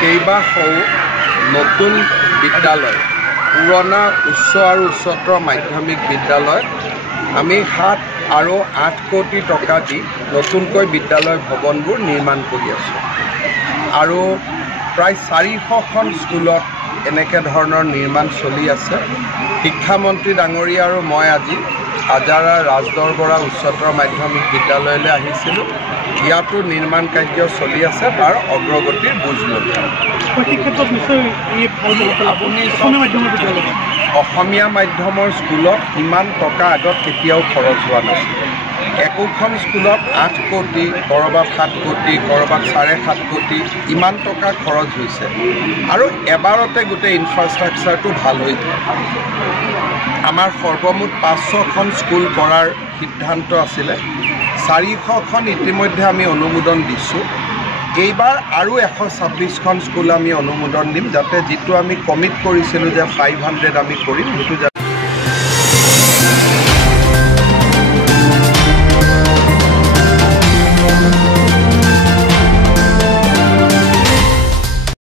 কেইবাশও নতুন বিদ্যালয় পুৰণা উচ্চ আৰু উচ্চতৰ মাধ্যমিক বিদ্যালয় আমি 7 আৰু 8 কোটি টকা দি নতুনকৈ বিদ্যালয় ভৱনবোৰ নিৰ্মাণ কৰি আছোঁ আৰু প্ৰায় 400খন স্কুলত এনেকৈ ধৰণৰ নিৰ্মাণ চলি আছে। শিক্ষামন্ত্ৰী ডাঙৰীয়া আৰু মই আজি আজাৰা ৰাজদৰবৰা উচ্চতৰ মাধ্যমিক বিদ্যালয়লৈ আহিছিলোঁ। ইয়াতো নিৰ্মাণ কাৰ্য চলি আছে, তাৰ অগ্ৰগতিৰ বুজ লৈছোঁ। অসমীয়া মাধ্যমৰ স্কুলত ইমান টকা আগত কেতিয়াও খৰচ হোৱা নাছিল। একোখন স্কুলত 8 কোটি, ক'ৰবাত 7 কোটি, ক'ৰবাত 7.5 কোটি ইমান টকা খৰচ হৈছে আৰু এবাৰতে গোটেই ইনফ্ৰাষ্ট্ৰাকচাৰটো ভাল হৈ যায়। আমাৰ সৰ্বমুঠ 500খন স্কুল কৰাৰ সিদ্ধান্ত আছিলে। 400খন ইতিমধ্যে আমি অনুমোদন দিছোঁ। এইবাৰ আৰু 126খন স্কুল আমি অনুমোদন দিম, যাতে যিটো আমি কমিট কৰিছিলোঁ যে 500 আমি কৰিম, সেইটো